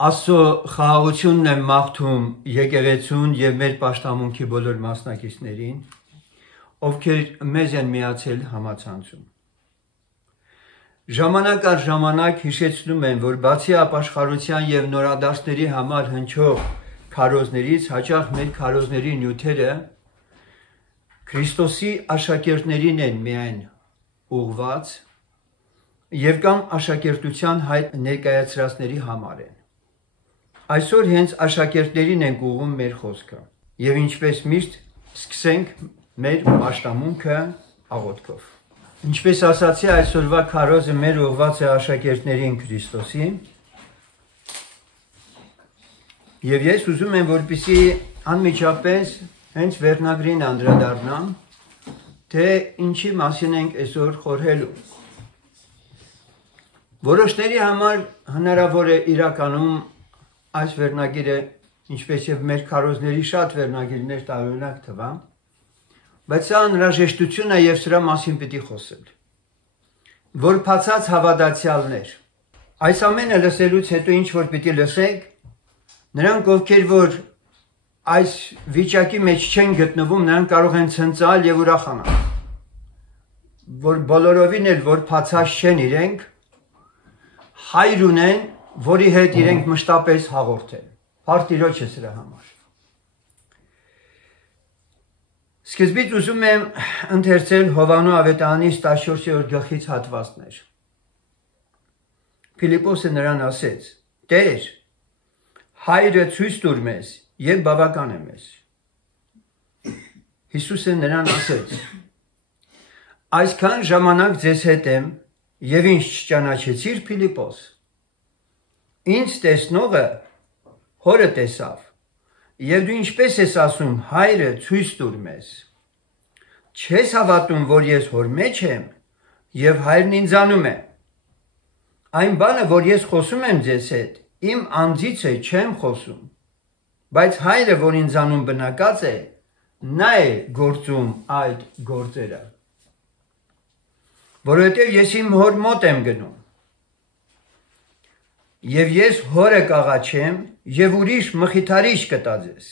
Աստծո խաղաղությունն եմ մաղթում եկեղեցուն եւ մեր պաշտամունքի բոլոր մասնակիցներին, ովքեր մեզ են միացել համացանցում։ Ժամանակ առ ժամանակ հիշեցնում եմ, որ բացի ապաշխարության եւ նորադարձների համար հնչող քարոզներից հաճախ մեր քարոզների նյութերը Քրիստոսի աշակերտներին են միայն ուղված եւ կամ աշակերտության հայտ ներկայացրածների համար են։ Այսօր հենց աշակերտներին ենք ուղղում մեր խոսքը եւ ինչպես միշտ սկսենք մեր պաշտամունքը աղոթքով։ Ինչպես ասացի, այսօրվա քարոզը մեր ուղղված է աշակերտներին Քրիստոսին եւ ես ուզում եմ, որպեսզի անմիջապես հենց վերնագրին անդրադառնամ, թե ինչի մասին ենք այսօր խորհելու։ Որոշների համար հնարավոր է իրականում այս վերնագիրը, ինչպես եւ մեր քարոզների շատ վերնագիրներ տարօրինակ թվա, բայց սա անհրաժեշտություն է եւ սրա մասին պիտի խոսել։ Որբացած հավատացյալներ, այս ամենը լսելուց հետո ինչ որ պիտի լսենք, նրանք ովքեր որ այս վիճակի մեջ չեն գտնվում, նրանք կարող են ցնծալ եւ ուրախանալ, որ բոլորովին էլ որբացած չեն իրենք, հայր ունեն, որի հետ իրենք մշտապես հաղորդեն։ Փառք Տիրոջը սրա համար։ Սկզբից ուզում եմ ընթերցել Հովանու ավետարանի 14-րդ գլխից հատվածներ։ Փիլիպոսը նրան ասեց. «Տեր, հայրը ցույց տուր մեզ, եւ բավական է մեզ»։ Հիսուսը նրան ասեց. «Այսքան ժամանակ ձեզ հետ եմ, եւ ինչ չճանաչեցիր, Փիլիպոս։ Ինձ տեսնողը հորը տեսավ, եւ դու ինչպես ես ասում, հայրը ցույց տուր մեզ։ Չես հավատում, որ ես հոր մեջ եմ, եւ հայրն ինձանում է։ Այն բանը, որ ես խոսում եմ ձեզ հետ, իմ անձից է չեմ խոսում, բայց հայրը, որ ինձանում բնակած է, նա է գործում այդ գործերը։ Որովհետեւ ես իմ հոր մոտ եմ գնում, եւ ես հորը կաղաչեմ եւ ուրիշ մխիթարիչ կտա ձեզ,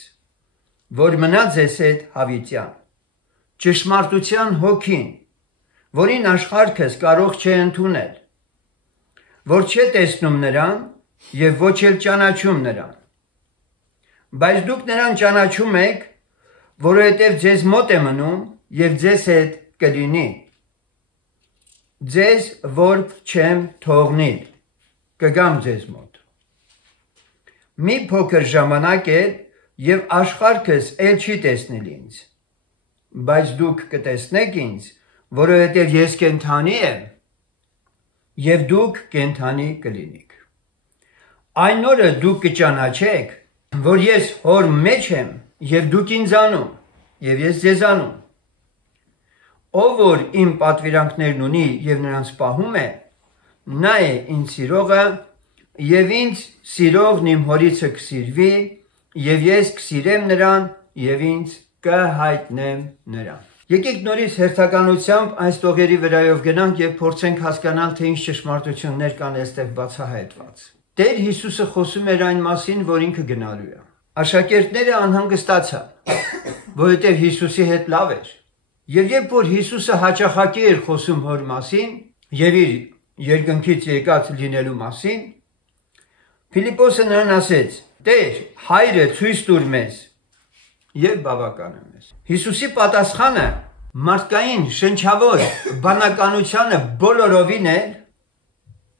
որ մնա ձեզ հետ հավիտյան, ճշմարտության հոգին, որին աշխարհքս կարող չէ ընդունել, որ չէ տեսնում նրան եւ ոչ էլ ճանաչում նրան, բայց դուք նրան ճանաչում եք, որովհետեւ ձեզ մոտ է մնում եւ ձեզ հետ կլինի։ Ձեզ որբ չեմ թողնիլ, կգամ ձեզ մոտ։ Մի փոքր ժամանակ է եւ աշխարհքս էլ չի տեսնել ինձ, բայց դուք կտեսնեք ինձ, որովհետեւ ես կենդանի եմ եւ դուք կենդանի կլինիք։ Այն օրը դուք կճանաչեք, որ ես հոր մեջ եմ եւ դուք ինձանում եւ ես ձեզանում։ Ով որ իմ պատվիրանքներն ունի եւ նրանց պահում է, նա է ինձ սիրողը եւ ինձ սիրողն իմ հորիցը կսիրվի եւ ես կսիրեմ նրան եւ ինձ կհայտնեմ նրան։ Եկեք նորից հերթականությամբ այս տողերի վրայով գնանք եւ փորձենք հասկանալ, թե ինչ ճշմարտություններ կան այստեղ բացահայտված։ Տեր Հիսուսը խոսում էր այն մասին, որ ինքը գնալու է։ Աշակերտները անհանգստացան, որովհետեւ Հիսուսի հետ լավ էր։ Եվ երբ որ Հիսուսը հաճախակի էր խոսում հոր մասին եւ իր երկնքից եկած լինելու մասին, Փիլիպոսը նրան ասեց. «Տեր, հայրը ցույց տուր մեզ, եւ բավական է մեզ»։ Հիսուսի պատասխանը մարդկային շնչավոր բանականությանը բոլորովին էլ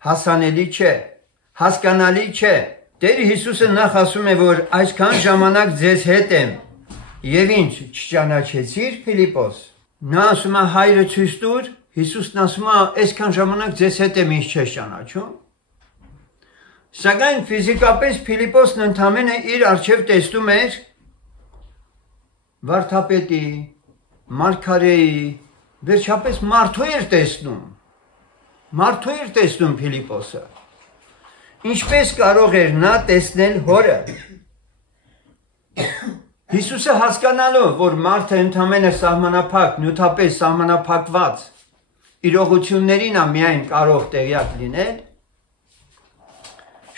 հասանելի չէ, հասկանալի չէ։ Տեր Հիսուսը նախ ասում է, որ այսքան ժամանակ ձեզ հետ եմ, եւ ինչ չճանաչեցիր, Փիլիպոս։ Նա ասում է հայրը ցույց տուր, Հիսուսն ասում է այսքան ժամանակ ձեզ հետ եմ, ինչ չես ճանաչում։ Սակայն ֆիզիկապես Փիլիպոսն ընդամենը իր առջև տեսնում էր վարդապետի, մարգարեի, վերջապես մարդու էր տեսնում։ Մարդու էր տեսնում Փիլիպոսը։ Ինչպես կարող էր նա տեսնել հորը։ Հիսուսը հասկանալով, որ մարդը ընդամենը սահմանափակ, նյութապես սահմանափակված իրողություններին է միայն կարող տեղյակ լինել,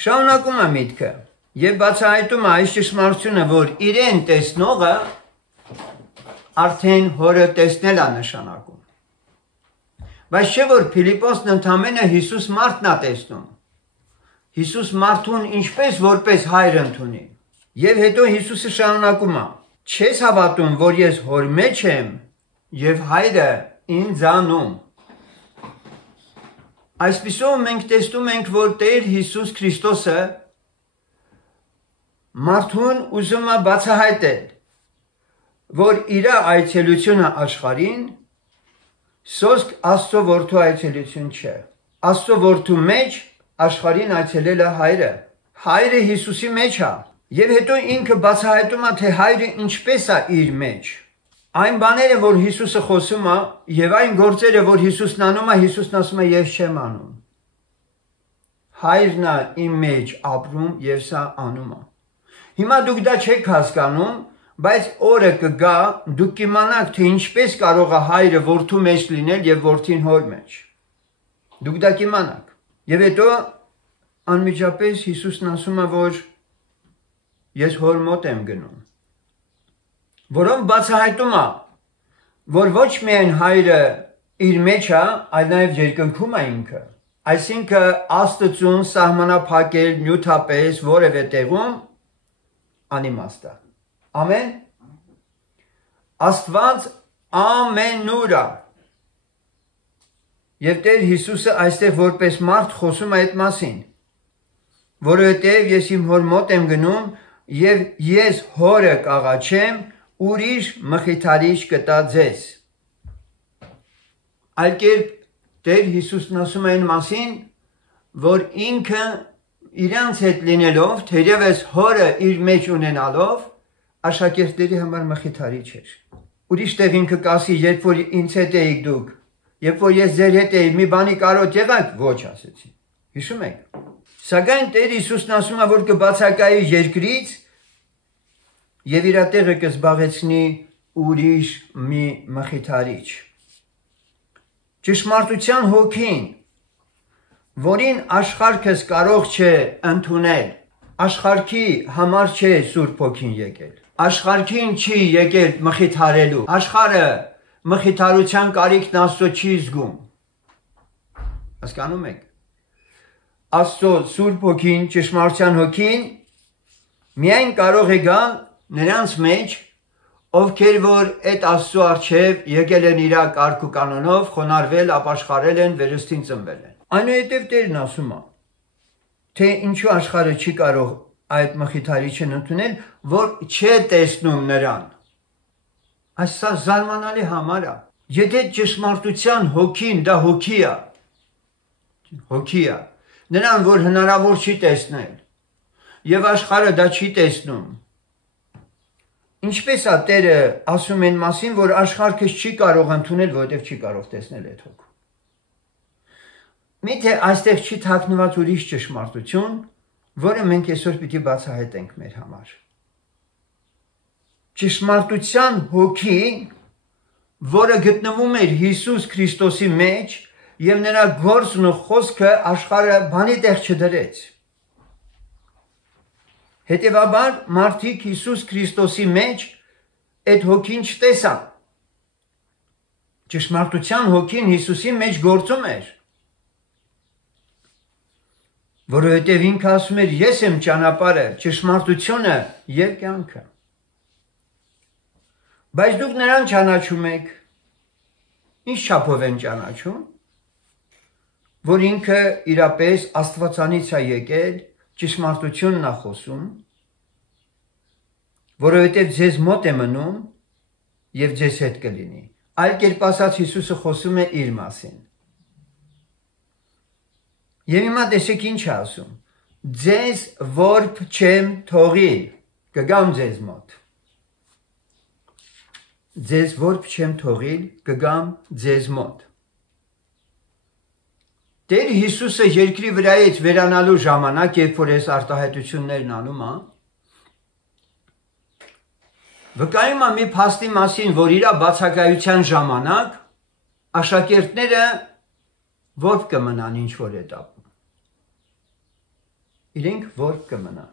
Շարունակում է միտքը եւ բացահայտում է այս ճշմարտությունը, որ իրեն տեսնողը արդեն հորը տեսնել է նշանակում։ Բայց չէ որ Փիլիպոսն ընդամենը Հիսուս մարդն է տեսնում։ Հիսուս մարդուն ինչպես որպես հայր ընդունի։ Եվ հետո Հիսուսը շարունակում է. չես հավատում, որ ես հոր մեջ եմ եւ հայրը ինձանում։ Այսպիսով մենք տեսնում ենք, որ Տեր Հիսուս Քրիստոսը մարդուն ուզում է բացահայտել, որ իր այցելությունը աշխարհին սոսկ Աստծո որդու այցելություն չէ։ Աստծո որդու մեջ աշխարհին այցելել է հայրը։ Հայրը Հիսուսի մեջ է։ Եվ հետո ինքը բացահայտում է, թե հայրը ինչպես է իր մեջ։ Այն բաները, որ Հիսուսը խոսում է, եւ այն գործերը, որ Հիսուսն անում է, Հիսուսն ասում է ես չեմ անում։ Հայրն է իմ մեջ ապրում եւ սա անում է։ Հիմա դուք դա չեք հասկանում, բայց օրը կգա, դուք կիմանաք, թե ինչպես կարող է հայրը որդու մեջ լինել եւ որդին հոր մեջ։ Դուք դա կիմանաք։ Եվ հետո անմիջապես Հիսուսն ասում է, որ ես հոր մոտ եմ գնում, որոնք բացահայտում է, որ ոչ միայն հայրը իր մեջ է, այլ նաև երկնքում է ինքը, այսինքն Աստծուն սահմանափակել նյութապես որևէ տեղում անիմաստ է։ Ամեն։ Աստված ամենուր է։ Եվ Տեր Հիսուսը այստեղ որպես մարդ խոսում է այդ մասին, որովհետև ես իմ հոր մոտ եմ գնում եւ ես հորը կաղաչեմ, ուրիշ մխիթարիչ կտա ձեզ։ Այլ կերպ Տեր Հիսուսն ասում է այն մասին, որ ինքը իրանց հետ լինելով, թերևս հորը իր մեջ ունենալով, աշակերտների համար մխիթարիչ էր։ Ուրիշ տեղ ինքը կասի, երբ որ ինձ հետ էիք դուք, երբ որ ես ձեր հետ էի, մի բանի կարոտ եղաք, ոչ ասեցի։ Հիշում եք։ Սակայն Տեր Հիսուսն ասում է, որ կբացակայի երկրից եւ իր տեղը կզբաղեցնի ուրիշ մի մխիթարիչ։ Ճշմարտության հոգին, որին աշխարհքս կարող չէ ընդունել, աշխարհքի համար չէ Սուրբ Հոգին եկել։ Աշխարհքին չի եկել մխիթարելու։ Աշխարհը մխիթարության կարիքն Աստծո չի զգում։ Հասկանում եք։ Աստծո Սուրբ Հոգին, ճշմարտության հոգին միայն կարող է գալ նրանց մեջ, ովքեր որ այդ Աստծո առջև եկել են իր կարգ ու կանոնով, խոնարհվել, ապաշխարել են, վերստին ծնվել են։ Այնուհետև Տերն ասում է, թե ինչու աշխարհը չի կարող այդ մխիթարիչն ընդունել, որ չէ տեսնում նրան։ Այս սա զարմանալի համար է։ Եթե ճշմարտության հոգին դա հոգի է, նրան որ հնարավոր չի տեսնել, եւ աշխարհը դա չի տեսնում։ Ինչպես է Տերը ասում են մասին, որ աշխարհքս չի կարող ընդունել, որովհետև չի կարող տեսնել այդ հոգու։ Միթե այստեղ չի թաքնված ուրիշ ճշմարտություն, որը մենք այսօր պիտի բացահայտենք մեր համար։ Ճշմարտության հոգին, որը գտնվում էր Հիսուս Քրիստոսի մեջ, եւ նրա գործն ու խոսքը աշխարհը բանի տեղ չդրեց։ Հետևաբար մարդիկ Հիսուս Քրիստոսի մեջ այդ հոգին չտեսան։ Ճշմարտության հոգին Հիսուսի մեջ գործում էր, որովհետև ինքը ասում էր ես եմ ճանապարհը, ճշմարտությունը եւ կյանքը։ Բայց դուք նրան ճանաչում եք։ Ինչ չափով են ճանաչում, որ ինքը իրապես Աստվածանից է եկել, ճշմարտությունն է խոսում, որովհետև ձեզ մոտ է մնում եւ ձեզ հետ կլինի։ Այլ կերպ ասած Հիսուսը խոսում է իր մասին։ Եվ հիմա տեսեք ինչ է ասում. ձեզ որբ չեմ թողի, կգամ ձեզ մոտ։ Ձեզ որբ չեմ թողի, կգամ ձեզ մոտ։ Տեր Հիսուսը երկրի վրայից վերանալու ժամանակ, երբ որ այս արտահայտություններն անում է, վկայում է մի փաստի մասին, որ իր բացակայության ժամանակ աշակերտները որբ կմնան ինչ որ էտապում։ իրենք որբ կմնան։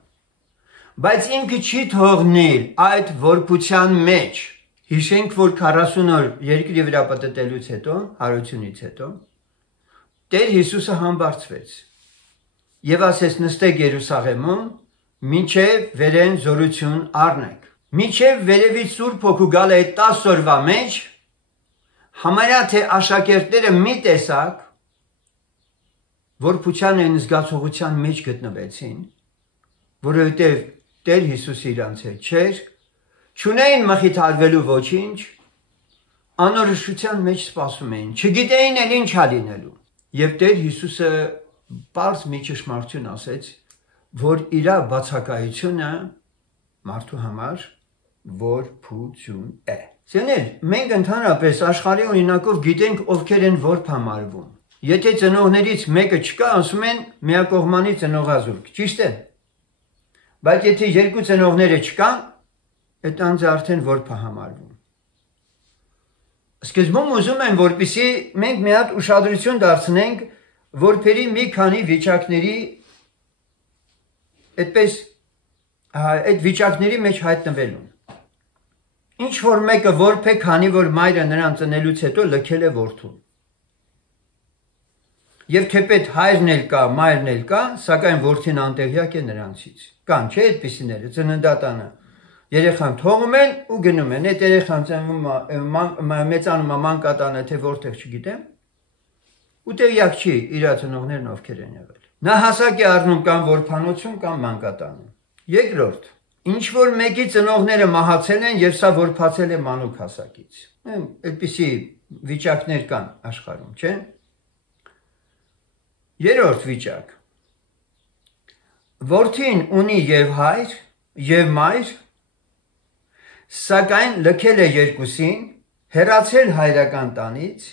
Բայց ինքը չի թողնել այդ որբության մեջ։ Հիշենք, որ 40 օր երկրի վրա պտտելուց հետո, հարությունից հետո, Տեր Հիսուսը համբարձվեց եւ ասեց նստեք Երուսաղեմում, մինչեւ վերեն զորություն առնեք։ Մինչեւ վերևից Սուրբ Հոգու գալը այդ 10 օրվա մեջ, համարյա թե աշակերտները մի տեսակ որբության այն զգացողության մեջ գտնվեցին, որովհետեւ Տեր Հիսուսը իրանց հետ չէր, չունեին մխիթարվելու ոչինչ, անորոշության մեջ սպասում էին, չգիտեին էլ ինչ լինելու։ Եվ Տեր Հիսուսը պարզ մի ճշմարտություն ասեց, որ իր բացակայությունը մարդու համար որբություն է։ Սիրելիներ, մենք ընդհանրապես աշխարհի օրինակով գիտենք ովքեր են որբ համարվում։ Եթե ծնողներից մեկը չկա, ասում են միակողմանի ծնողազուրկ, ճիշտ է։ Բայց եթե երկու ծնողները չկան, այդ անձը արդեն որբ է համարվում։ Սկզբում ուզում եմ, որպեսզի մենք մի հատ ուշադրություն դարձնենք որբերի մի քանի վիճակների այդպես այդ վիճակների մեջ հայտնվելուն։ Ինչ որ մեկը որբ է, քանի որ մայրը նրան ծնելուց հետո լքել է որդուն։ Եվ թեպետ հայրն էլ կա, մայրն էլ կա, սակայն որդին անտեղյակ է նրանցից։ Կան, չէ՞ այդպիսիները, ծննդատանը երեխան թողում են ու գնում են, այդ երեխան մեծանում է մանկատանը, թե որտեղ չգիտեմ, ու տեղյակ չի իր ծնողներն ովքեր են եղել։ Նա հասակ է առնում կամ որբանոցում կամ մանկատանում։ Երկրորդ, ինչ որ մեկի ծնողները մահացել են եւ սա որբացել է մանուկ հասակից։ Այդպիսի վիճակներ կան աշխարհում, չէ՞։ Երրորդ վիճակ։ Որդին ունի եւ հայր, եւ մայր, սակայն լքել է երկուսին, հեռացել հայրական տանից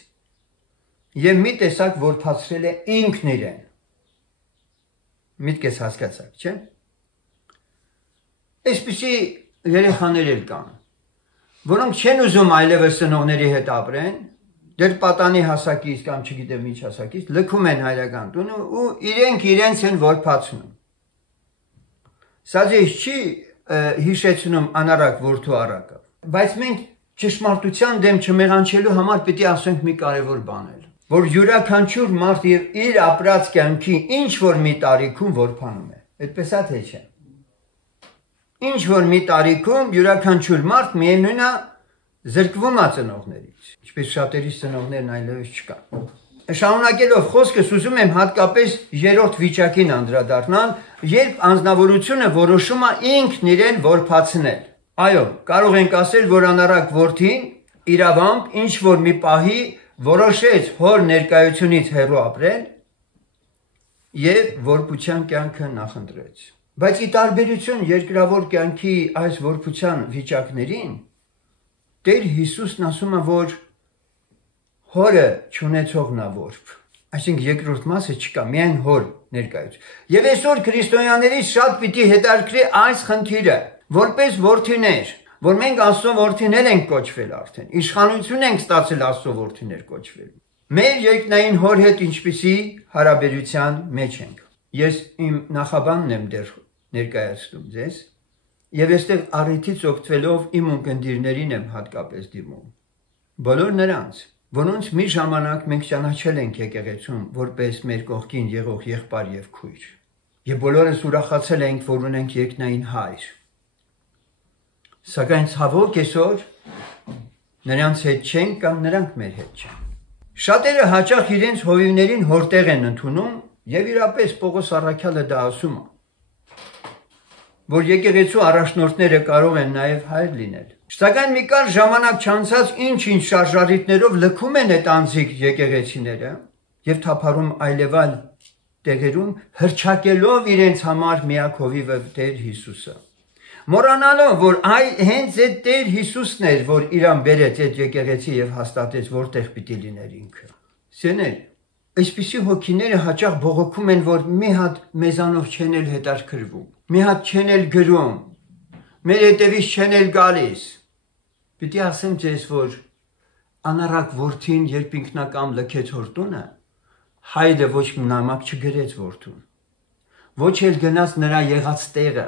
եւ մի տեսակ որբացրել է ինքն իրեն։ Միտքես հասկացաք, չէ՞։ Այսպիսի երեխաներ էլ կան, որոնք չեն ուզում այլևս ծնողների հետ ապրեն, դեռ պատանի հասակից կամ չգիտեմ ինչ հասակից, լքում են հայրական տունը ու իրենց են որբացնում։ Սա ձեզ չի հիշեցնում անառակ որդու առակը, բայց մենք ճշմարտության դեմ չմեղանչելու համար պիտի ասենք մի կարևոր բան էլ, որ յուրաքանչյուր մարդ իր ապրած կյանքի ինչ որ մի տարիքում որբանում է, այդպես է թե չէ։ Ինչ որ մի տարիքում յուրաքանչյուր մարդ միևնույն է զրկվում է ծնողներից, ինչպես շատերիս ծնողներն այլևս չկան։ Շարունակելով խոսքս ուզում եմ հատկապես երրորդ վիճակին անդրադառնալ, երբ անձնավորությունը որոշում է ինքն իրեն որբացնել։ Այո, կարող ենք ասել, որ անառակ որդին իրավամբ ինչ որ մի պահի որոշեց հոր ներկայությունից հեռու ապրել եւ որբության կյանքը նախընտրեց։ Բայց ի տարբերություն երկրավոր կյանքի այս որբության վիճակներին, Տեր Հիսուսն ասում է, որ հորը չունեցողն է որբ։ Այսինքն երկրորդ մասը չկա, միայն հոր ներկայություն։ Եվ այսօր քրիստոնյաներից շատ պիտի հետաքրքրի այս խնդիրը, որպես որդիներ, որ մենք Աստծո որդիներ ենք կոչվել արդեն, իշխանություն ենք ստացել Աստծո որդիներ կոչվելու։ Մեր երկնային հոր հետ ինչպիսի հարաբերության մեջ ենք։ Ես իմ նախաբանն եմ դեռ ներկայացնում ձեզ, եւ այստեղ առիթից օգտվելով իմ ունկնդիրներին եմ հատկապես դիմում։ Բոլոր նրանց, որոնց մի ժամանակ մենք ճանաչել ենք եկեղեցում որպես մեր կողքին եղող եղբայր եւ քույր։ Եվ բոլորս ուրախացել ենք, որ ունենք երկնային հայր։ Սակայն ցավոք այսօր նրանց հետ չենք կամ նրանք մեր հետ չեն։ Շատերը հաճախ իրենց հովիվներին հորտեղ են ընդունում եւ իրապես Պողոս առաքյալը դա ասում է, որ եկեղեցու առաջնորդները կարող են նաեւ հայր լինել։ Սակայն մի կար ժամանակ չանցած ինչ-ինչ շարժառիթներով լքում են այդ անձիկ եկեղեցիները եւ թափառում այլևալ տեղերում հրճակելով իրենց համար միակ հովիվը Տեր Հիսուսը։ Մոռանալով, որ հենց այդ Տեր Հիսուսն էր, որ իրան բերեց այդ եկեղեցի եւ հաստատեց, որտեղ պիտի լիներ ինքը։ Սեներ, այսպիսի հոգիները հաճախ բողոքում են, որ մի հատ մեզանով չեն էլ հետաքրքրվում, մի հատ չեն էլ գրում, մեր հետևից չեն էլ գալիս։ Պիտի ասեմ ձեզ, որ անառակ որդին, երբ ինքնակամ լքեց հոր տունը, հայրը ոչ մի նամակ չգրեց որդուն, ոչ էլ գնաց նրա եղած տեղը։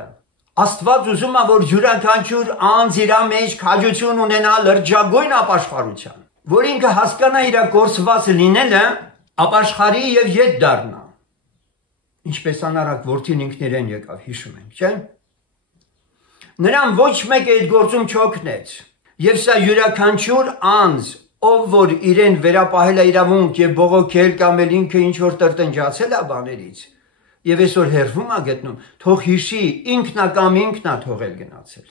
Աստված ուզում է, որ յուրաքանչյուր անձ իր մեջ քաջություն ունենա լրջագույն ապաշխարության, որ ինքը հասկանա իր գործված լինելը, ապաշխարի եւ ետ դառնա։ Ինչպես անարակ որդին ինքն իրեն եկավ, հիշում ենք, չէ՞։ Նրան ոչ մեկը այդ գործում չօգնեց։ Եվ սա յուրաքանչյուր անձ, ով որ իրեն վերապահել է իրավունք եւ բողոքել կամ էլ ինքը ինչ որ տրտնջացել է բաներից, եւ այսօր հերվում է գտնում, թող հիշի ինքնա կամ ինքնա թողել գնացել։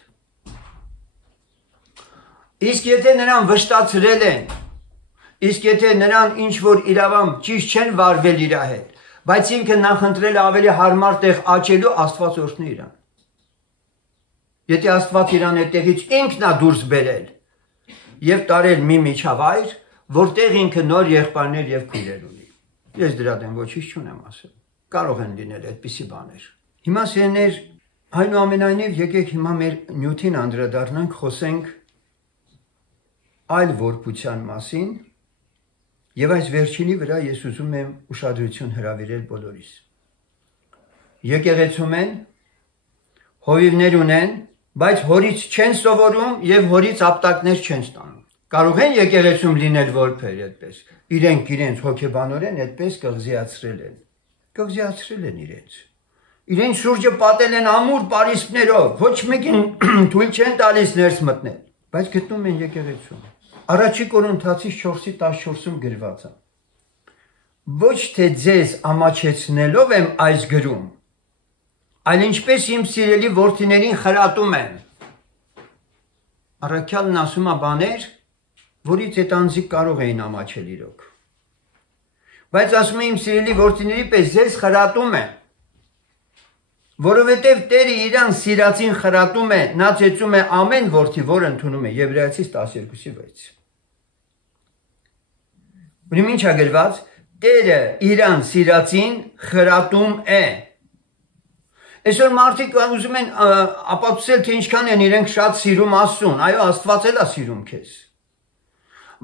Իսկ եթե նրան վշտացրել են, իսկ եթե նրան ինչ որ իրավամբ ճիշտ չեն վարվել իր հետ, բայց ինքը նախընտրել ավելի հարմար տեղ աճելու, Աստված օրհնի իրան։ Եթե Աստված իրան այդտեղից ինքնա դուրս բերել եւ տարել մի միջավայր, որտեղ ինքը նոր եղբայրներ եւ քույրեր ունի։ Ես դրա դեմ ոչինչ չունեմ ասել։ Կարող են լինել այդպիսի բաներ։ Հիմա սերներ, այնուամենայնիվ եկեք հիմա մեր նյութին անդրադառնանք, խոսենք այլ որբության մասին, եւ այս վերջինի վրա ես ուզում եմ ուշադրություն հրավիրել բոլորիս։ Եկեղեցում են, հովիվներ ունեն, բայց հորից չեն սովորում եւ հորից ապտակներ չեն ստանում։ Կարող են եկեղեցում լինել որբեր այդպես։ Իրենց հոգեբանորեն այդպես կղզիացրել են։ Կղզիացրել են իրենց։ Իրենց շուրջը պատել են ամուր պարիսպներով, ոչ մեկին թույլ չեն տալիս ներս մտնել, բայց գտնում են եկեղեցում։ Առաջի Կորինթացիս 4:14-ում գրված է. Ոչ թե ձեզ ամաչեցնելով եմ այս գրում, այլ ինչպես իմ սիրելի որդիներին խրատում եմ։ Առաքյալն ասում է բաներ, որից այդ անձիկ կարող էին ամաչել իրոք։ Բայց ասում է իմ սիրելի որդիների պես ձեզ խրատում եմ, որովհետև Տերը իրան սիրածին խրատում է, նա ծեծում է ամեն որդի, որ ընդունում է։ Եբրայեցիս 12:6։ Ուրեմն ինչ է գրված, Տերը իրան սիրածին խրատում է։ Այսօր մարդիկ ուզում են ապացուցել, թե ինչքան են իրենք շատ սիրում Աստծուն, այո, Աստված էլ է սիրում քեզ։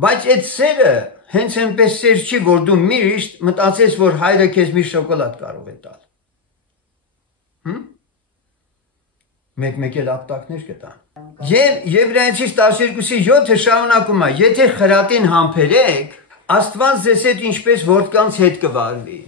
Բայց այդ սերը հենց այնպես սեր չի, որ դու միշտ մտածես, որ հայրը քեզ մի շոկոլադ կարող է տալ։ Մեկ էլ ապտակներ կտան։ Եվ Եբրայեցիս 12:7 շարունակում է, եթե խրատին համբերեք, Աստված ձեզ հետ ինչպես որդկանց հետ կվարվի։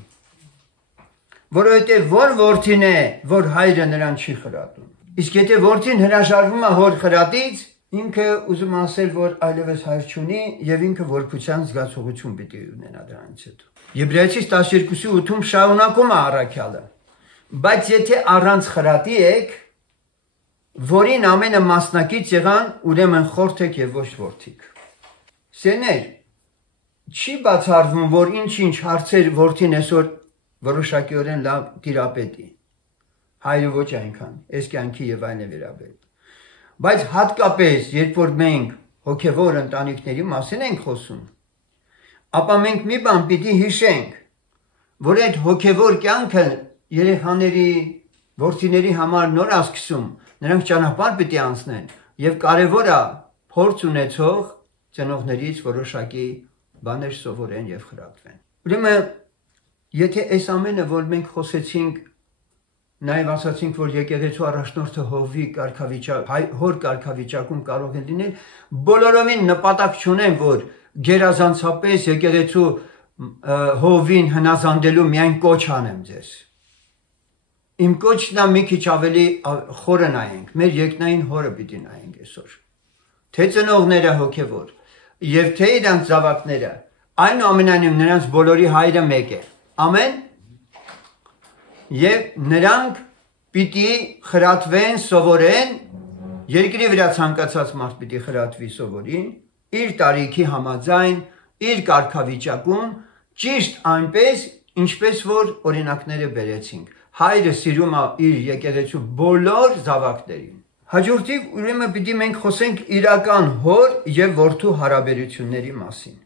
Որովհետև որ որդին է, որ հայրը նրան չի խրատում։ Իսկ եթե որդին հրաժարվում է հոր խրատից, ինքը ուզում ասել, որ այլևս հայր չունի եւ ինքը որբության զգացողություն պիտի ունենա դրանից հետո։ Եբրայեցիս 12:8-ում շարունակում է առաքյալը. բայց եթե առանց խրատի եք, որին ամենը մասնակից եղան, ուրեմն խորթ եք եւ ոչ որդիկ։ Սերներ, չի բացառվում, որ ինչ-ինչ հարցեր որդին այսօր որոշակիորեն լավ տիրապետի։ Հայրը ոչ այնքան, այս կյանքի եւ այն է վերաբերում։ Բայց հատկապես, երբ որ մենք հոգեվոր ընտանիքների մասին ենք խոսում, ապա մենք մի բան պիտի հիշենք, որ այդ հոգեվոր կյանքը երեխաների, որդիների համար նոր ասկսում, նրանք ճանապարհ պիտի անցնեն եւ կարեւոր է փորձ ունեցող ծնողներից որոշակի բաներ սովորեն եւ խրատվեն։ Ուրեմն եթե այս ամենը, որ մենք խոսեցինք, նաեւ ասացինք, որ եկեղեցու առաջնորդը հովի հոր կարգավիճակում կարող է լինել, բոլորովին նպատակ չունեմ, որ գերազանցապես եկեղեցու հովին հնազանդելու միայն կոչ անեմ ձեզ։ Իմ կոչն է մի քիչ ավելի խորը նայենք, մեր երկնային հորը պիտի նայենք այսօր։ Թե ծնողները հոգևոր եւ թե իրանց զավակները, այնուամենայնիվ նրանց բոլորի հայրը մեկ է։ Ամեն։ Եվ նրանք պիտի խրատվեն, սովորեն, երկրի վրա ցանկացած մարդ պիտի խրատվի, սովորի, իր տարիքի համաձայն, իր կարգավիճակում, ճիշտ այնպես, ինչպես որ օրինակները բերեցինք։ Հայրը սիրում է իր եկեղեցու բոլոր զավակներին։ Հաջորդիվ ուրեմն պիտի մենք խոսենք իրական հոր եւ որդու հարաբերությունների մասին։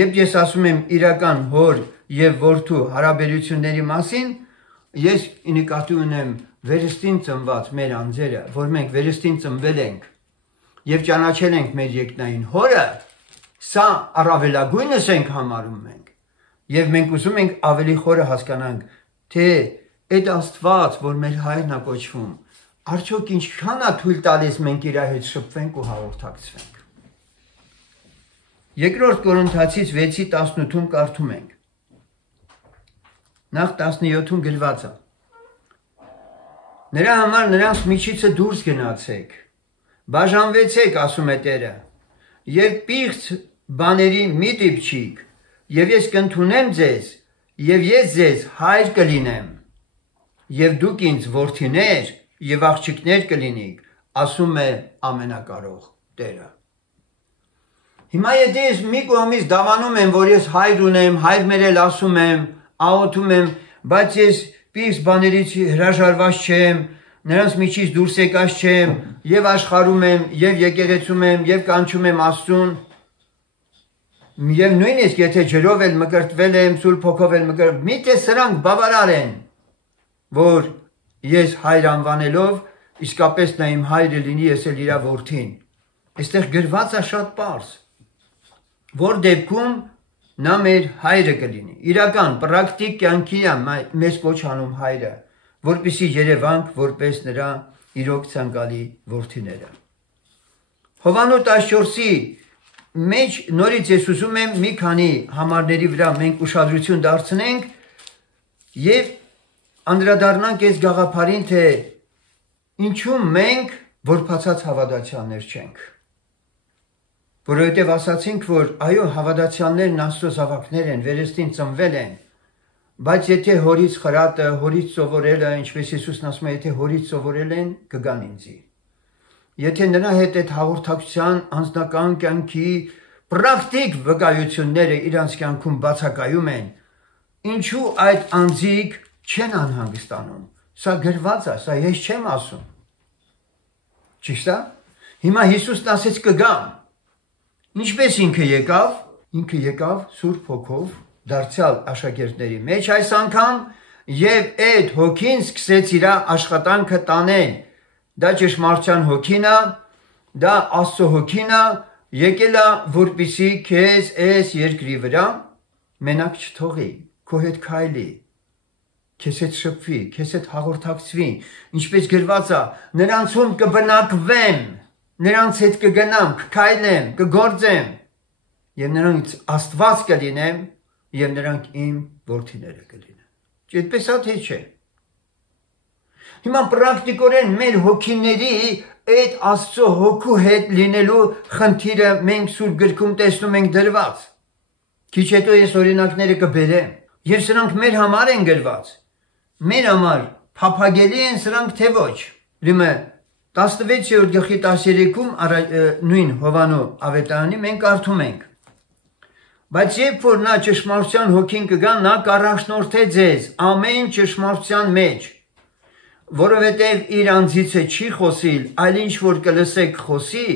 Երբ ես ասում եմ իրական հոր եւ որդու հարաբերությունների մասին, ես նկատի ունեմ վերստին ծնված մեր անձերը, որ մենք վերստին ծնվել ենք եւ ճանաչել ենք մեր երկնային հորը, սա առավելագույնս ենք համարում մենք։ Եվ մենք ուզում ենք ավելի խորը հասկանանք, թե այդ Աստված, որ մեր հայրն է կոչվում, արդյոք ինչքան է թույլ տալիս մենք իր հետ շփվենք ու հաղորդակցվենք։ Երկրորդ Կորինթացից 6:18-ում կարդում ենք։ Նախ 17-ում գրված է. Նրա համար նրանց միջիցը դուրս գնացեք, բաժանվեցեք, ասում է Տերը, երբ պիղծ բաների մի դիպչիկ, եւ ես կընդունեմ ձեզ, եւ ես ձեզ հայր կլինեմ, եւ դուք ինձ որդիներ եւ աղջիկներ կլինիք, ասում է ամենակարող Տերը։ Հիմա եթե ես մի կողմից դավանում եմ, որ ես հայր ունեմ, հայր մերել ասում եմ, աղոթում եմ, բայց ես պիղծ բաներից հրաժարված չեմ, նրանց միջից դուրս եկած չեմ, եւ աշխարհում եմ, եւ եկեղեցում եմ, եւ կանչում եմ Աստծուն, եւ նույնիսկ եթե ջրով էլ մկրտվել եմ, Սուրբ Հոգով էլ մկրտվել, միթե սրանք բավարար են, որ ես հայր անվանելով, իսկապես նա իմ հայրը լինի, ես էլ իր որդին։ Այստեղ գրված է շատ պարզ, որ դեպքում նա մեր հայրը կլինի։ Իրական, պրակտիկ կյանքի է մեզ կոչ անում հայրը, որպեսզի երևանք որպես նրա իրոք ցանկալի որդիները։ Հովանոց 14-ի մեջ նորից ես ուզում եմ մի քանի համարների վրա մենք ուշադրություն դարձնենք եւ անդրադառնանք այս գաղափարին, թե ինչու մենք որբացած հավատացյալներ չենք։ Որովհետև ասացինք, որ այո, հավատացյալներն Աստծո զավակներ են, վերստին ծնվել են, բայց եթե հորից խրատը, հորից սովորելը, ինչպես Հիսուսն ասում է, եթե հորից սովորել են, կգան ինձի։ Եթե նրա հետ այդ հաղորդակցության անձնական կյանքի պրակտիկ վկայությունները իրանց կյանքում բացակայում են, ինչու այդ անձիկ չեն անհանգստանում։ Սա գրված է, սա ես չեմ ասում։ Ճիշտ է։ Հիմա Հիսուսն ասեց կգամ։ Ինչպես ինքը եկավ։ Ինքը եկավ Սուրբ Հոգով դարձյալ աշակերտների մեջ այս անգամ եւ այդ հոգին սկսեց իր աշխատանքը տանել։ Դա ճշմարտության հոգին է, դա Աստծո հոգին է, եկել է որպեսզի քեզ այս երկրի վրա մենակ չթողի, քո հետ քայլի, քեզ հետ շփվի, քեզ հետ հաղորդակցվի, ինչպես գրված է, նրանցում կբնակվեմ, նրանց հետ կգնամ, կքայլեմ, կգործեմ, եւ նրանց Աստված կլինեմ, եւ նրանք իմ որդիները կլինեն։ Այդպես է թե չէ։ Հիմա պրակտիկորեն մեր հոգիների այդ Աստծո հոգու հետ լինելու խնդիրը մենք Սուրբ գրքում տեսնում ենք դրված։ Քիչ հետո ես օրինակները կբերեմ, եւ սրանք մեր համար են գրված։ Մեր համար փափագելի են սրանք թե ոչ։ Ուրեմն 16-րդ գլխի 13-ում նույն Հովանո ավետարանի մենք կարդում ենք. Բայց երբ որ նա ճշմարտության հոգին կգա, նա կառաջնորդե ձեզ ամեն ճշմարտության մեջ, որովհետև իր անձիցը չի խոսիլ, այլ ինչ որ կլսեք խոսի,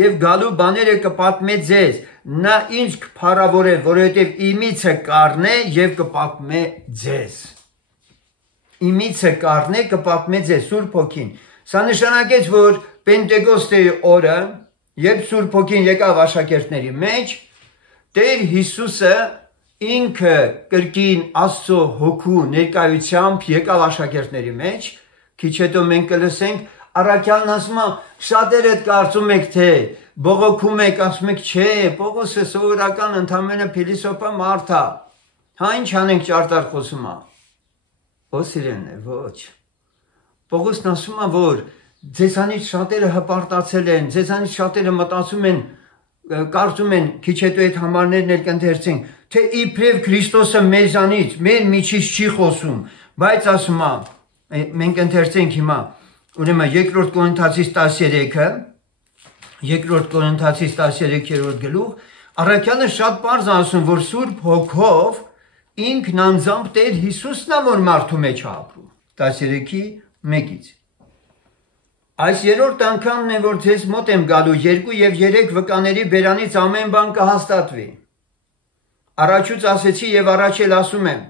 եւ գալու բաները կպատմե ձեզ, նա ինչ կփառավոր է, որովհետև իմիցը կառնե եւ կպատմե ձեզ։ Իմիցը կառնե կպատմե ձեզ, Սուրբ Հոգին։ Սա նշանակեց, որ Պենտեկոստեի օրը, երբ Սուրբ Հոգին եկավ աշակերտների մեջ, Տեր Հիսուսը ինքը կրկին Աստծո հոգու ներկայությամբ եկավ աշակերտների մեջ, քիչ հետո մենք կլսենք առաքյալն ասում է, շատերը կարծում եք, թե բողոքում եք, ասում եք, չէ, Պողոսը սովորական ընդամենը փիլիսոփա մարդ է, հա ինչ անենք ճարտար խոսում է։ Ո՞ս իրենն է, ոչ։ Պողոսն ասում է, որ ձեզանից շատերը հպարտացել են, ձեզանից շատերը մտածում են, կարծում են, քիչ հետո այդ համարներն էլ կընթերցենք, թե իբրև Քրիստոսը մեզանից, մեր միջից չի խոսում, բայց ասում է, մենք ընթերցենք հիմա, ուրեմն երկրորդ Կորինթացից 13-րդ գլուխ, առաքյալը շատ պարզ ասում, որ Սուրբ Հոգով ինքն անձամբ Տեր Հիսուսն է, որ մարդու մեջ է ապրում։ 13:1-ից Այս երրորդ անգամն է, որ ձեզ մոտ եմ գալու, 2 եւ 3 վկաների բերանից ամեն բան կհաստատվի։ Առաջուց ասեցի եւ առաջ էլ ասում եմ,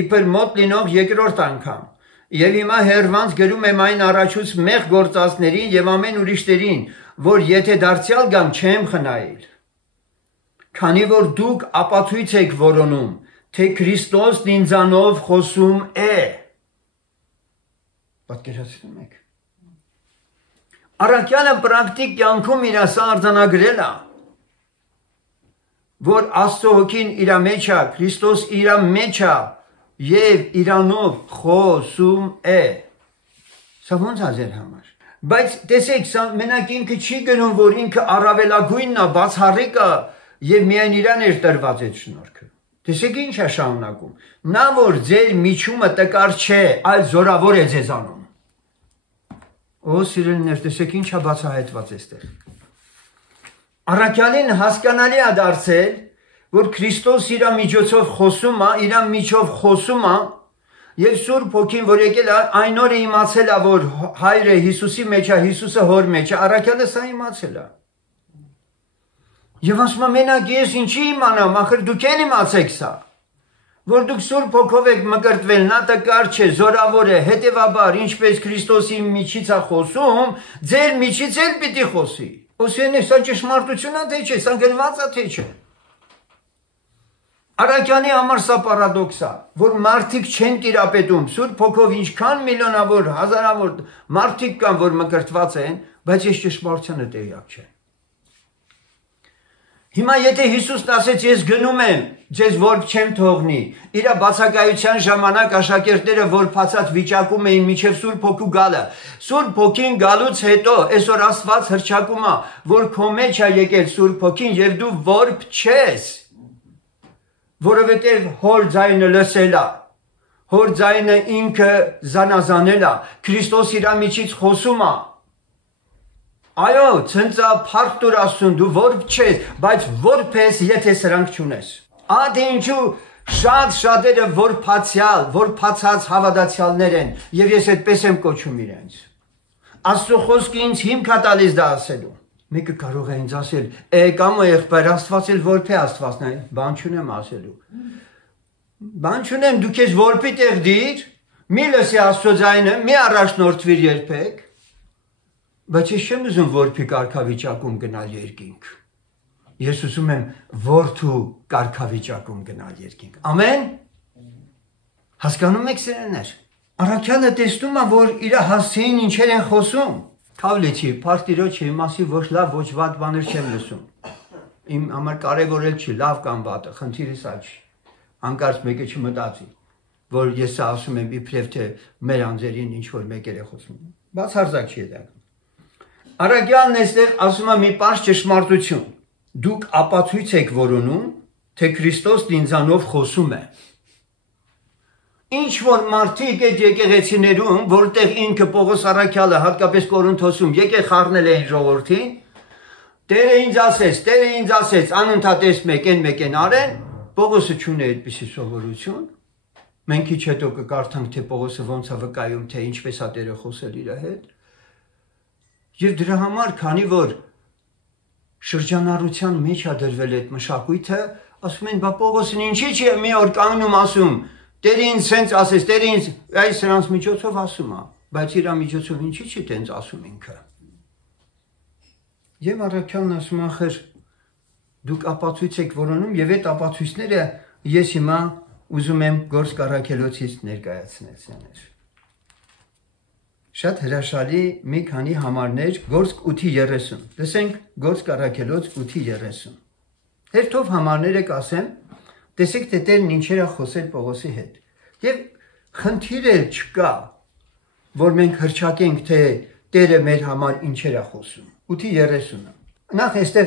իբր մոտ լինող երկրորդ անգամ։ Եվ հիմա հերվանց գրում եմ այն առաջուց մեղ գործածներին եւ ամեն ուրիշներին, որ եթե դարձյալ գամ չեմ խնայել։ Քանի որ դուք ապացույց եք որոնում, թե Քրիստոսն ինձանով խոսում է։ Պատկերացնում եք։ Առաքյալը պրակտիկ կյանքում իր սա արձանագրել է, որ Աստծո հոգին իր մեջ է, Քրիստոս իր մեջ է եւ իրանով խոսում է։ Սա ոնց է ձեր համար։ Բայց տեսեք, սա մենակ ինքը չի գնում, որ ինքը առավելագույնն է, բացառիկ է եւ միայն իրան էր տրված այդ շնորհքը։ Տեսեք ինչ է շարունակում։ Նա որ ձեր միջումը տկար չէ, այլ զորավոր է ձեզանում։ Օ սիրելիներ, տեսեք ինչ է բացահայտված այստեղ։ Առաքյալին հասկանալի է դարձել, որ Քրիստոս իր միջոցով խոսում է, իր միջով խոսում է, եւ Սուրբ Հոգին, որ եկել է, այն օրը իմացել է, որ Հայրը Հիսուսի մեջ է, Հիսուսը Հոր մեջ է, առաքյալը սա իմացել է։ Եվ ասում է, մենակ ես ինչի իմանամ, ախր դուք էլ իմացեք սա, որ դուք Սուրբ Հոգով եք մկրտվել, նա տկար չէ, զորավոր է, հետևաբար, ինչպես Քրիստոսի միջից է խոսում, ձեր միջից էլ պիտի խոսի։ Ոսեն է, սա ճշմարտություն է, թե չէ, սա գրված է, թե չէ։ Առաքյալի համար սա պարադոքս է, որ մարդիկ չեն տիրապետում, Սուրբ Հոգով ինչքան միլիոնավոր, հազարավոր մարդիկ կան, որ մկրտված են, բայց ես ճշմարտությանը տեղյակ չեմ։ Հիմա եթե Հիսուսն ասեց, ես գնում եմ, ձեզ որբ չեմ թողնի, իր բացակայության ժամանակ աշակերտները որբացած վիճակում էին մինչև Սուրբ Հոգու գալը։ Սուրբ Հոգին գալուց հետո այսօր Աստված հռչակում է, որ քո մեջ է եկել Սուրբ Հոգին եւ դու որբ չես, որովհետև Հոր ձայնը լսել է, Հոր ձայնը ինքը զանազանել է, Քրիստոս իր միջից խոսում է։ Այո, ցնծա փառք Աստծուն, դու որբ չես, բայց որբ ես, եթե սրանք չունես։ Ադե ինչու շատերը որբացած հավատացյալներ են, եւ ես այդպես եմ կոչում իրենց։ Աստծո խոսքը ինձ հիմք է տալիս դա ասելու։ Մեկը կարող է ինձ ասել, կամ եղբայր, Աստված էլ որբ է Աստվածն է, բան չունեմ ասելու։ Բան չունեմ, դու քեզ որբի տեղ դիր, մի լսի Աստծո ձայնը, մի առաջնորդվիր երբեք։ Բայց ես չեմ ուզում որբի կարգավիճակում գնալ երկինք։ Ես ուզում եմ որդու կարգավիճակում գնալ երկինք։ Ամեն։ Հասկանում եք սիրելիներ։ Առաքյալը տեսնում է, որ իր հասցեին ինչեր են խոսում։ Քավլիցի, Փարտիրոջի մասի ոչ լավ, ոչ վատ բաներ չեմ լսում։ Իմ համար կարևոր էլ չի, լավ կամ վատը, խնդիրը սա չի։ Հանկարծ մեկը չմտածի, որ ես ասում եմ իբրև թե մեր անձերին ինչ որ մեկեր է խոսում։ Բացարձակ չի դա։ Առաքյալն այստեղ ասում է մի պարզ ճշմարտություն։ Դուք ապացույց եք որոնում, թե Քրիստոս ինձանով խոսում է։ Ինչ որ մարդիկ այդ եկեղեցիներում, որտեղ ինքը Պողոս առաքյալը հատկապես Կորինթոսում եկել խառնել էին ժողովրդին, Տերը ինձ ասեց, անընդհատ մեկեն արեն, Պողոսը չունի այդպիսի սովորություն։ Մենք քիչ հետո կկարդանք, թե Պողոսը ոնց է վկայում, թե ինչպես է Տերը խոսել իր հետ։ Եվ դրա համար, քանի որ շրջանառության մեջ է դրվել այդ մշակույթը, ասում են, բա Պողոսն ինչի՞ չի մի օր կանգնում ասում, Տերը ինձ սենց ասեց, Տերը ինձ այս սրանց միջոցով ասում է, բայց իր միջոցով ինչի՞ չի տենց ասում ինքը։ Եվ առաքյալն ասում է, ախր դուք ապացույց եք որոնում, եւ այդ ապացույցները ես հիմա ուզում եմ Գործք առաքելոցից ներկայացնել ցաներ։ Շատ հրաշալի մի քանի համարներ Գործք 8:30։ Տեսենք Գործք առաքելոց 8:30։ Հերթով համարները կասեմ, տեսեք թե Տերն ինչեր է խոսել Պողոսի հետ։ Եվ խնդիր էլ չկա, որ մենք հրճակենք, թե Տերը մեր համար ինչեր է խոսում։ 8:30-ը։ Նախ այստեղ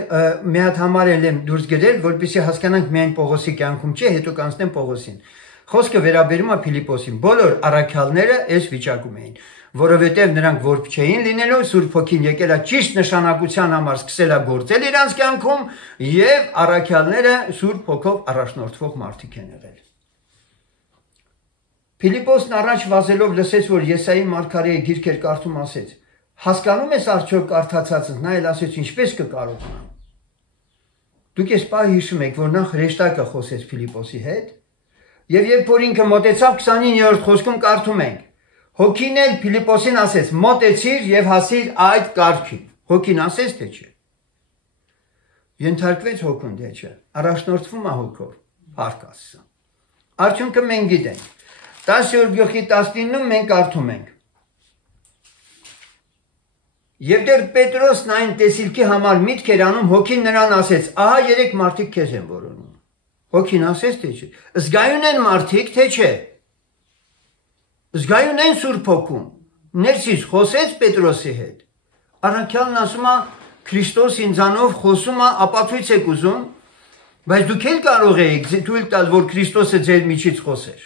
մի հատ համար եմ դուրս գրել, որպեսզի հասկանանք միայն Պողոսի կյանքում չէ, հետո կանցնեմ Պողոսին։ Խոսքը վերաբերում է Փիլիպոսին։ Բոլոր առաքյալները այս վիճակում էին, որովհետև նրանք որբ չէին լինելով, Սուրբ Հոգին եկել է ճիշտ նշանակության համար սկսել է գործել իրանց կյանքում, եւ առաքյալները Սուրբ Հոգով առաջնորդվող մարդիկ են եղել։ Փիլիպոսն առաջ վազելով լսեց, որ Եսայի մարգարեի գիրքեր կարդում, ասեց. Հասկանում ես արդյոք կարդացածը, նա էլ ասեց, ինչպես կկարողանամ։ Դուք այս պահ հիշում եք, որ նա հրեշտակը խոսեց Փիլիպոսի հետ, եւ երբ որ ինքը մոտեցավ 29-րդ խոսքում կարդում ենք. Հոգին էլ Փիլիպոսին ասեց. մոտեցիր եւ հասիր այդ կարգին։ Հոգին ասեց թե չէ։ Ենթարկվեց հոգուն թե չէ։ Առաջնորդվում է հոգով, հարկ ասա։ Արդյունքը մենք գիտենք։ 10-րդ գլխի 19-ում մենք կարդում ենք. Եվ դեռ Պետրոսն այն տեսիլքի համար միտք էր անում, հոգին նրան ասեց. ահա 3 մարդիկ քեզ են որոնում։ Հոգին ասեց, թե չէ։ Զգայուն են մարդիկ, թե չէ։ Զգայուն են Սուրբ Հոգուն։ Ներսից խոսեց Պետրոսի հետ։ Առաքյալն ասում է, Քրիստոս ինձանով խոսում է, ապացույց եք ուզում, բայց դուք էլ կարող եք թույլ տալ, որ Քրիստոսը ձեր միջից խոսեր։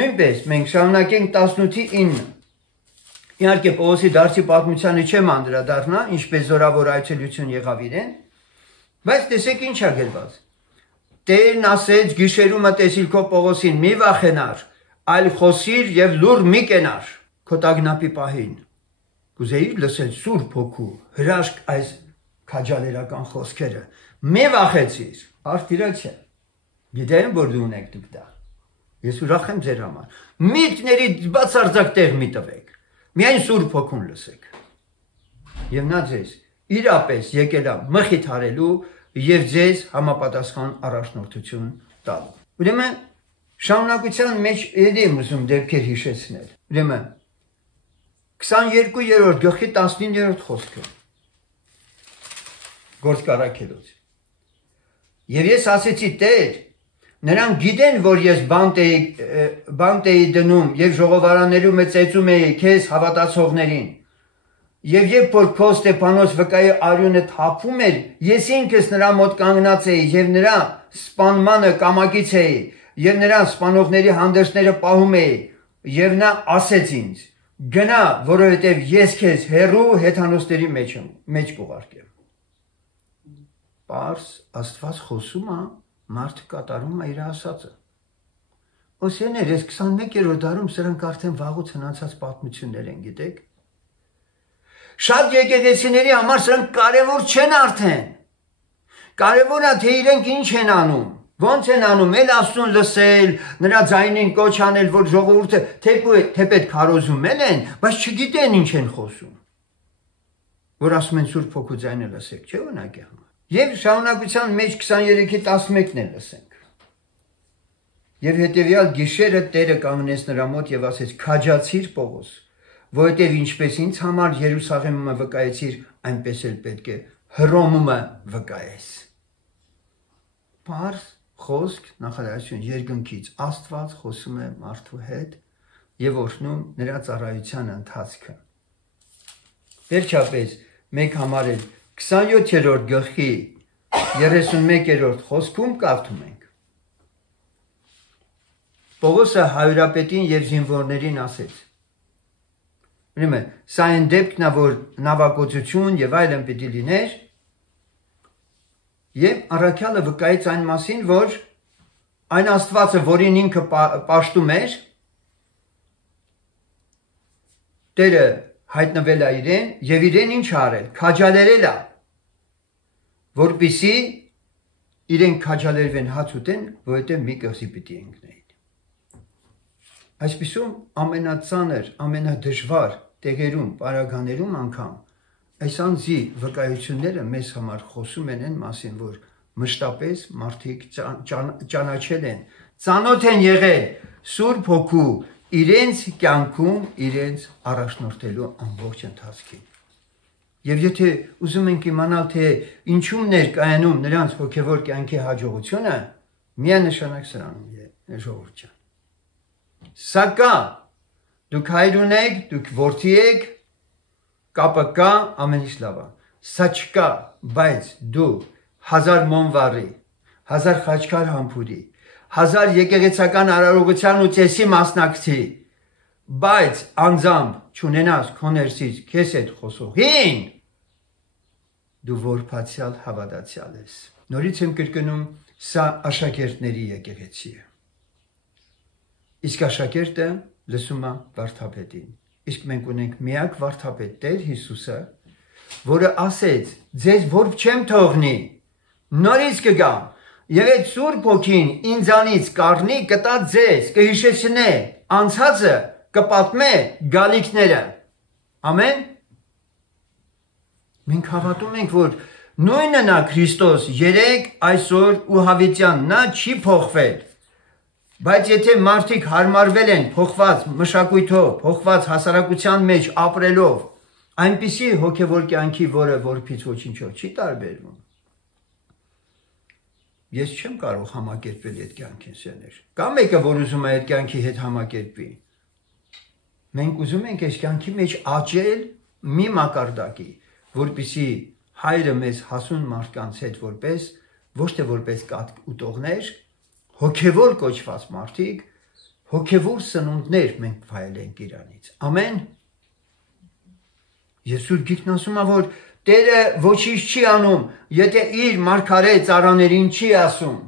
Նույնպես մենք շարունակենք 18:9։ Իհարկե Պողոսի դարձի պատմությանը չեմ անդրադառնա, ինչպես զորավոր այցելություն եղավ իրեն, բայց տեսեք ինչ է գրված։ Տերն ասեց գիշերումը տեսիլքով Պողոսին՝ մի վախենար, այլ խոսիր եւ լուր մի կենար քո տագնապի պահին։ Կուզեիր լսել Սուրբ Հոգու հրաշք այս քաջալերական խոսքերը։ Մի վախեցիր, արտիրա չէ։ Գիտեմ, որ դու ունեք դուք դա։ Ես ուրախ եմ ձեր համար։ Միտքների բացարձակ տեղ մի տվեք։ Միայն Սուրբ Հոգուն լսեք։ Եվ նա ձեզ իրապես եկել է մխիթարելու եւ ձեզ համապատասխան առաջնորդություն տալու։ Ուրեմն շարունակության մեջ ելի եմ ուզում դեպքեր հիշեցնել։ Ուրեմն 22-րդ գլխի 19-րդ խոսքը։ Գործք Առաքելոց։ Եվ ես ասեցի Տեր, նրանք գիտեն, որ ես բանտ էի դնում եւ ժողովարաններում ծեծում էի քեզ հավատացողներին։ Եվ երբ որ քո Ստեփանոս վկայի արյունը թափում էր, ես ինքս նրա մոտ կանգնած էի եւ նրա սպանմանը կամակից էի եւ նրա սպանողների հանդերձները պահում էի եւ նա ասեց ինձ. գնա, որովհետեւ ես քեզ հերու հեթանոսների մեջ կուղարկեմ։ Պարս Աստված խոսում է, մարդը կատարում է իր ասածը։ Ոսեներ, ես 21-րդ դարում սրանք արդեն վաղուց հնացած պատմություններ են, գիտեք։ Շատ եկեղեցիների համար սրանք կարևոր չեն արդեն։ Կարևոր է, թե իրենք ինչ են անում։ Ոնց են անում, էլ Աստծուն լսել, նրա ձայնին կոչ անել, որ ժողովուրդը թեպետ քարոզում են, բայց չգիտեն ինչ են խոսում։ Որ ասում են Սուրբ Հոգու ձայնը լսեք, չէ՞ ունակի համար։ Եվ շարունակության մեջ 23:11-ն է լսենք։ Եվ հետևյալ գիշերը Տերը կանգնեց նրա մոտ եւ ասեց. քաջացիր Պողոս, որովհետեւ ինչպես ինձ համար Երուսաղեմը վկայեցիր, այնպես էլ պետք է Հռոմը վկայես։ Պարզ խոսք նախադասություն երկնքից Աստված խոսում է մարդու հետ եւ օրհնում նրա ծառայության ընթացքը։ Վերջապես մենք համարել 27-րդ գլխի 31-րդ խոսքում կարդում ենք. Պողոսը հայրապետին եւ զինվորներին ասեց. Ուրեմն, սա այն դեպքն է, որ նավագործություն եւ այլն պիտի լիներ, եւ առաքյալը վկայեց այն մասին, որ այն Աստվածը, որին ինքը պաշտում էր, Տերը հայտնվել է իրեն եւ իրեն ինչ արել, քաջալերել է, որպիսի իրեն քաջալերվեն հաց ուտեն, որովհետեւ մի կղզի պիտի ընկնեին։ Այսպիսում ամենածանր, ամենադժվար տեղերում, պարագաներում անգամ այս անձի վկայությունները մեզ համար խոսում են այն մասին, որ մշտապես մարդիկ ճանաչել են, ծանոթ են եղել Սուրբ Հոգու իրենց կյանքում, իրենց առաջնորդելու ամբողջ ընթացքին։ Եվ եթե ուզում ենք իմանալ, թե ինչու՞մն էր կայանում նրանց հոգևոր կյանքի հաջողությունը, միանշանակ սրանում է ժողովուրդ ջան։ Սակա դուք հայր ունեք, դուք որդի եք, կապը կա, ամեն ինչ լավ է։ Սա չկա, բայց դու 1000 մոմ վառի, 1000 խաչքար համբուրի, 1000 եկեղեցական արարողության ու ծեսի մասնակցի, բայց անձամբ չունենաս քո ներսից քեզ հետ խոսողին, դու որբացյալ հավատացյալ ես։ Նորից եմ կրկնում, սա աշակերտների եկեղեցի է։ Իսկ աշակերտը լսում է վարդապետին։ Իսկ մենք ունենք միակ վարդապետ Տեր Հիսուսը, որը ասեց. ձեզ որբ չեմ թողնի, նորից կգամ, եւ այդ Սուրբ Հոգին ինձանից կառնի, կտա ձեզ, կհիշեցնե անցածը, կպատմե գալիքները։ Ամեն։ Մենք հավատում ենք, որ նույնը նա Քրիստոս երեք, այսօր ու հավիտյան, նա չի փոխվել։ Բայց եթե մարդիկ հարմարվել են փոխված մշակույթով, փոխված հասարակության մեջ ապրելով, Այնպիսի հոգևոր կյանքի, որը որբից ոչինչով չի տարբերվում։ Ես չեմ կարող համակերպել այդ կյանքին սեներ։ Կա մեկը, որ ուզում է այդ կյանքի հետ համակերպվի։ Մենք ուզում ենք այս կյանքի մեջ աճել մի մակարդակի, որպեսզի հայրը մեզ հասուն մարդկանց հետ որպես, ոչ թե որպես կաթ ուտողներ, հոգևոր կոչված մարդիկ, հոգևոր սնունդներ մենք վայելենք իրանից։ Ամեն։ Ես Սուրբ Գիրքն ասում է, որ Տերը ոչինչ չի անում, եթե իր մարգարե ծառաներին չի ասում,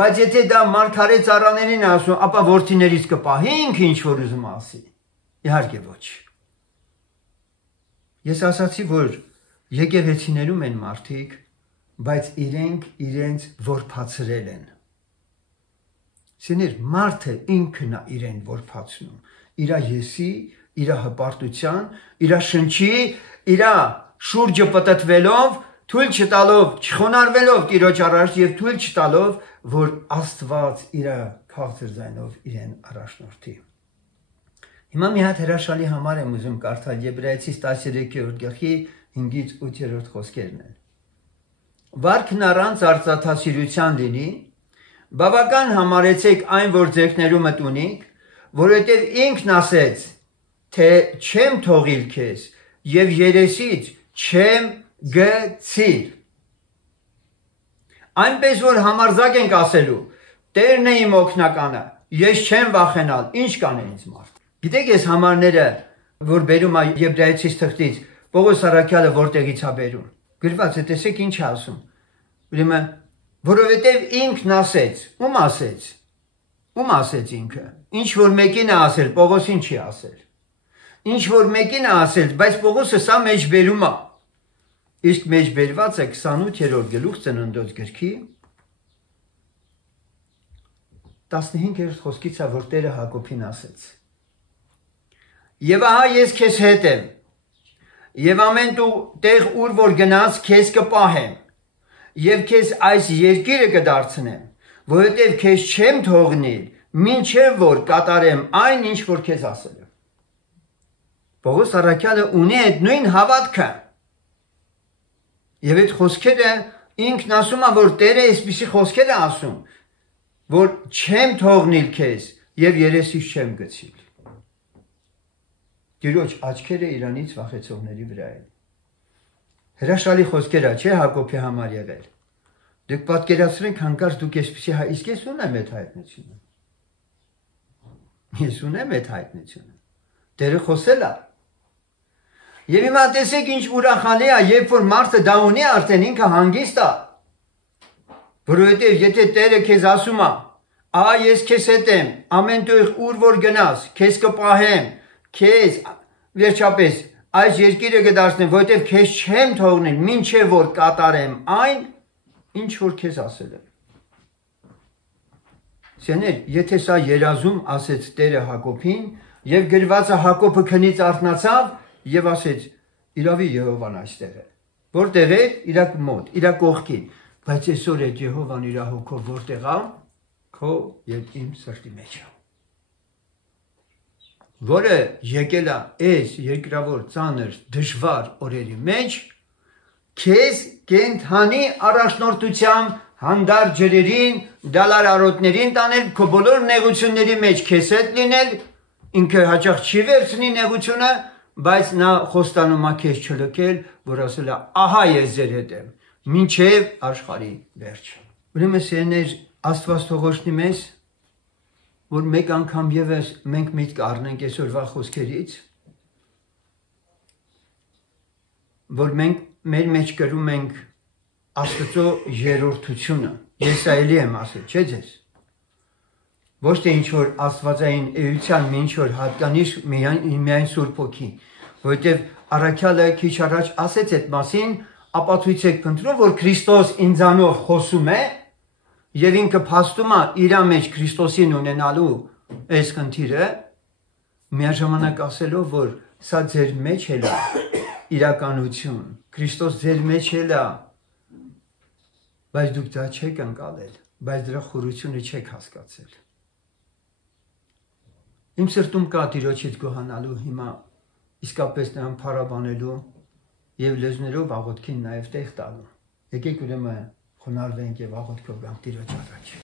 բայց եթե դա մարգարե ծառաներին ասում, ապա որդիներից կպահենք ինչ որ ուզում ասի։ Իհարկե ոչ։ Ես ասացի, որ եկեղեցիներում են մարդիկ, բայց իրենք իրենց որբացրել են։ Սեներ, մարդը ինքն է իրեն որբացնում, իր եսի, իր հպարտության, իր շնչի, իր շուրջը պտտվելով, թույլ չտալով, չխոնարհվելով Տիրոջ առաջ եւ թույլ չտալով, որ Աստված իր քաղցր ձայնով իրեն առաջնորդի։ Հիմա մի հատ հրաշալի համար եմ ուզում կարդալ Եբրայեցիս 13-րդ գլխի 5-ից 8-րդ խոսքերն են։ Վարքն առանց արծաթասիրության լինի, բավական համարեցեք այն, որ ձեռքներումդ ունիք, որովհետև ինքն ասեց, թե չեմ թողիլ քեզ եւ երեսից չեմ գցիր։ Այնպես որ համարձակ ենք ասելու, Տերն է իմ օգնականը, ես չեմ վախենալ, ինչ կանե ինձ մարդ։ Գիտեք այս համարները, որ բերում է Եբրայեցիս թղթից, Պողոս առաքյալը որտեղից է բերում։ Գրված է, տեսեք ինչ է ասում։ Ուրեմն, որովհետև ինքն ասեց, ում ասեց։ Ում ասեց ինքը։ Ինչ որ մեկին է ասել, Պողոսին չի ասել։ Ինչ որ մեկին է ասել, բայց Պողոսը սա մեջ բերում է։ Իսկ մեջ բերված է 28-րդ գլուխ Ծննդոց գրքի 15-րդ խոսքից է, որ Տերը Հակոբին ասեց. Եվ ահա ես քեզ հետ եմ, եւ ամեն տեղ ուր որ գնաս քեզ կպահեմ, եւ քեզ այս երկիրը կդարձնեմ, որովհետեւ քեզ չեմ թողնիլ, մինչեւ որ կատարեմ այն, ինչ որ քեզ ասել եմ։ Պողոս առաքյալը ունի այդ նույն հավատքը։ Եվ այդ խոսքերը ինքն ասում է, որ Տերը այսպիսի խոսքեր է ասում, որ չեմ թողնիլ քեզ եւ երեսից չեմ գցիլ։ Տիրոջ աչքերը իրանից վախեցողների վրա են։ Հրաշալի խոսքեր է, չէ՞ Հակոբի համար եղել։ Դուք պատկերացրեք հանկարծ դուք այսպիսի իսկ ես ունեմ այդ հայտնությունը։ Ես ունեմ այդ հայտնությունը։ Տերը խոսել է։ Եվ հիմա տեսեք ինչ ուրախալի է, երբ որ մարդը դա ունի, արդեն ինքը հանգիստ է։ Որովհետև եթե Տերը քեզ ասում է, ահա ես քեզ հետ եմ, ամեն տեղ ուր որ գնաս, քեզ կպահեմ, քեզ վերջապես այս երկիրը կդարձնեմ, որովհետև քեզ չեմ թողնել, մինչև որ կատարեմ այն, ինչ որ քեզ ասել եմ։ Սեներ, եթե սա երազում ասեց Տերը Հակոբին, եւ գրվածը Հակոբը քնից արթնացավ եւ ասեց. իրավի Եհովան այստեղ է։ Որտեղ է, իր մոտ, իր կողքին, բայց այսօր այդ Եհովան իր հոգով որտեղ է, քո եւ իմ սրտի մեջ է։ Որը եկել է այս երկրավոր ծանր դժվար օրերի մեջ, քեզ կենթանի առաջնորդությամբ հանդարտ ջրերին, դալար արոտներին տանել, քո բոլոր նեղությունների մեջ քեզ հետ լինել, ինքը հաճախ չի վերցնի նեղությունը, բայց նա խոստանում է քեզ չլքել, որ ասել է, ահա ես ձեր հետ եմ, մինչև աշխարհի վերջը։ Ուրեմն սերներ, Աստված թող օժնի մեզ, որ մեկ անգամ եւս մենք միտք առնենք այսօրվա խոսքերից, որ մենք մեր մեջ կրում ենք Աստծո երրորդությունը։ Ես այլի եմ ասել, չէ՞ ձեզ։ Ոչ թե ինչ որ աստվածային էության մի ինչ որ հատկանիշ միայն Սուրբ Հոգի, որովհետև առաքյալը քիչ առաջ ասեց այդ մասին, ապացույց եք փնտրում, որ Քրիստոս ինձանով խոսում է եւ ինքը փաստում է իր մեջ Քրիստոսին ունենալու այս խնդիրը, միաժամանակ ասելով, որ սա ձեր մեջ էլ է իրականություն, Քրիստոս ձեր մեջ էլ է, բայց դուք դա չեք ընկալել, բայց դրա խորությունը չեք հասկացել։ Իմ սրտում կա Տիրոջից գոհանալու հիմա իսկապես նրան փառաբանելու եւ լեզուներով աղոթքին նաեւ տեղ տալու։ Եկեք ուրեմն խոնարհվենք եւ աղոթքով գանք Տիրոջ առաջ։